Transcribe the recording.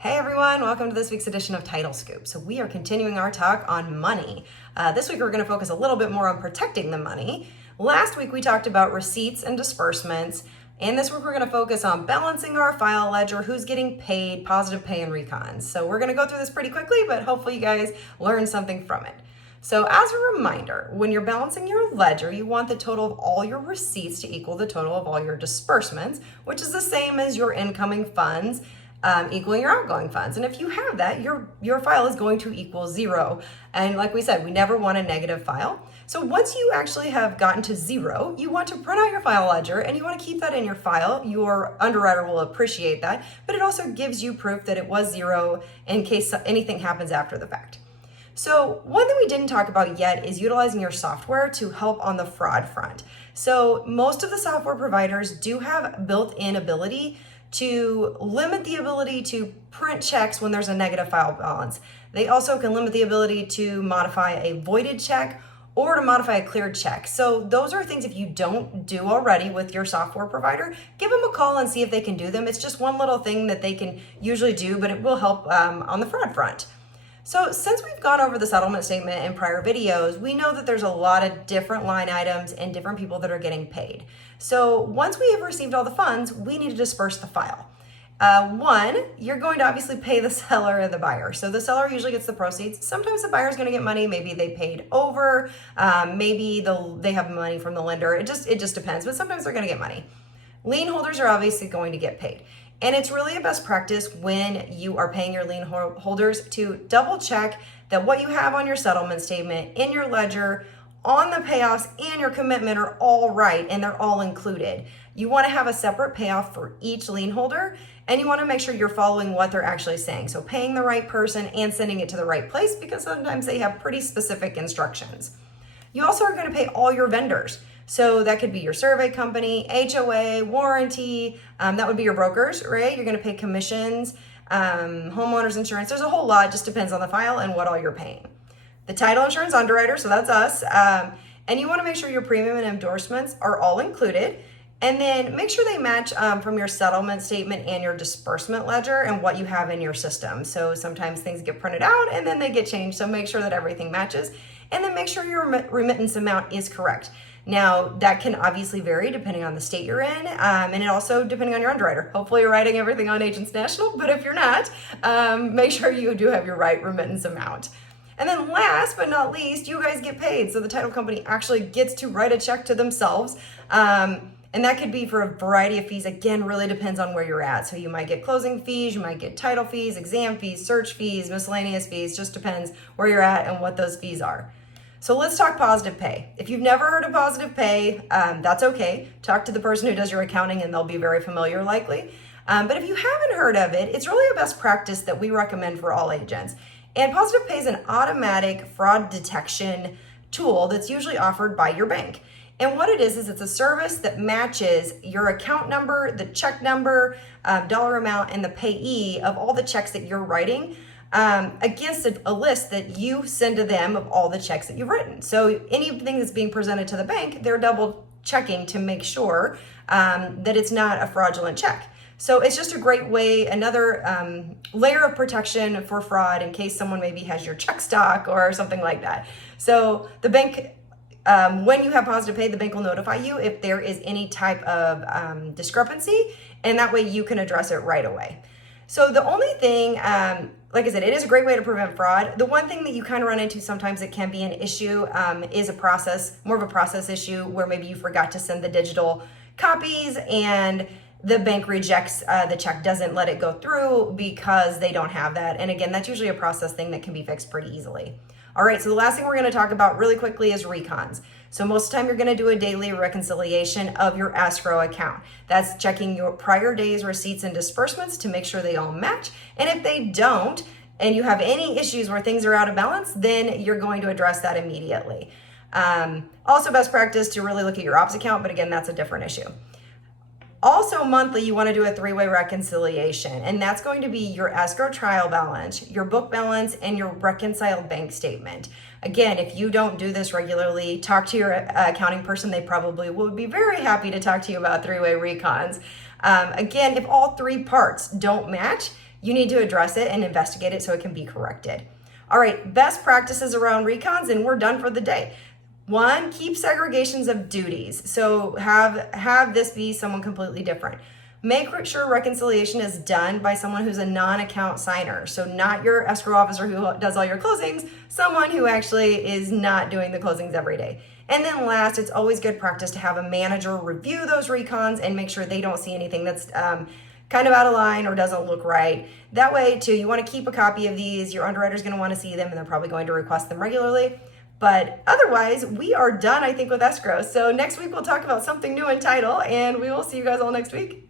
Hey everyone, welcome to this week's edition of Title Scoop. So we are continuing our talk on money. This week we're going to focus a little bit more on protecting the money. Last week we talked about receipts and disbursements, and this week we're going to focus on balancing our file ledger, who's getting paid, positive pay, and recons. So we're going to go through this pretty quickly, but hopefully you guys learn something from it. So as a reminder, when you're balancing your ledger, you want the total of all your receipts to equal the total of all your disbursements, which is the same as your incoming funds equaling your outgoing funds. And if you have that, your file is going to equal zero. And like we said, we never want a negative file. So once you actually have gotten to zero, you want to print out your file ledger and you want to keep that in your file. Your underwriter will appreciate that, but it also gives you proof that it was zero in case anything happens after the fact. So one thing we didn't talk about yet is utilizing your software to help on the fraud front. So most of the software providers do have built-in ability to limit the ability to print checks when there's a negative file balance. They also can limit the ability to modify a voided check or to modify a cleared check. So those are things if you don't do already with your software provider, give them a call and see if they can do them. It's just one little thing that they can usually do, but it will help on the fraud front. So since we've gone over the settlement statement in prior videos, we know that there's a lot of different line items and different people that are getting paid. So once we have received all the funds, we need to disperse the file. One, you're going to obviously pay the seller and the buyer. So the seller usually gets the proceeds. Sometimes the buyer is going to get money. Maybe they paid over. Maybe they have money from the lender. It just depends. But sometimes they're going to get money. Lien holders are obviously going to get paid. And it's really a best practice when you are paying your lien holders to double check that what you have on your settlement statement, in your ledger, on the payoffs, and your commitment are all right and they're all included. You want to have a separate payoff for each lien holder, and you want to make sure you're following what they're actually saying. So paying the right person and sending it to the right place, because sometimes they have pretty specific instructions. You also are going to pay all your vendors. So that could be your survey company, HOA, warranty, that would be your brokers, right? You're going to pay commissions, homeowners insurance. There's a whole lot, just depends on the file and what all you're paying. The title insurance underwriter, so that's us. And you want to make sure your premium and endorsements are all included. And then make sure they match from your settlement statement and your disbursement ledger and what you have in your system. So sometimes things get printed out and then they get changed. So make sure that everything matches. And then make sure your remittance amount is correct. Now, that can obviously vary depending on the state you're in, and it also depending on your underwriter. Hopefully you're writing everything on Agents National, but if you're not, make sure you do have your right remittance amount. And then last but not least, you guys get paid. So the title company actually gets to write a check to themselves. And that could be for a variety of fees. Again, really depends on where you're at. So you might get closing fees, you might get title fees, exam fees, search fees, miscellaneous fees, just depends where you're at and what those fees are. So let's talk positive pay. If you've never heard of positive pay, that's okay. Talk to the person who does your accounting and they'll be very familiar likely. But if you haven't heard of it, it's really a best practice that we recommend for all agents. And positive pay is an automatic fraud detection tool that's usually offered by your bank. And what it is it's a service that matches your account number, the check number, dollar amount, and the payee of all the checks that you're writing against a list that you send to them of all the checks that you've written. So anything that's being presented to the bank, they're double checking to make sure that it's not a fraudulent check. So it's just a great way, another layer of protection for fraud in case someone maybe has your check stock or something like that. So the bank, when you have positive pay, the bank will notify you if there is any type of discrepancy, and that way you can address it right away. So the only thing, like I said, it is a great way to prevent fraud. The one thing that you kind of run into sometimes it can be an issue is more of a process issue where maybe you forgot to send the digital copies and the bank rejects the check, doesn't let it go through because they don't have that. And again, that's usually a process thing that can be fixed pretty easily. All right, so the last thing we're going to talk about really quickly is recons. So most of the time you're going to do a daily reconciliation of your escrow account. That's checking your prior day's receipts and disbursements to make sure they all match. And if they don't, and you have any issues where things are out of balance, then you're going to address that immediately. Also best practice to really look at your ops account, but again, that's a different issue. Also monthly, you want to do a three-way reconciliation, and that's going to be your escrow trial balance, your book balance, and your reconciled bank statement. Again, if you don't do this regularly, talk to your accounting person. They probably will be very happy to talk to you about three-way recons. Again, if all three parts don't match, you need to address it and investigate it so it can be corrected. All right, best practices around recons, and we're done for the day. 1, keep segregations of duties. So have this be someone completely different. Make sure reconciliation is done by someone who's a non-account signer. So not your escrow officer who does all your closings, someone who actually is not doing the closings every day. And then last, it's always good practice to have a manager review those recons and make sure they don't see anything that's kind of out of line or doesn't look right. That way too, you want to keep a copy of these. Your underwriter's going to want to see them and they're probably going to request them regularly. But otherwise, we are done, I think, with escrow. So next week, we'll talk about something new in title, and we will see you guys all next week.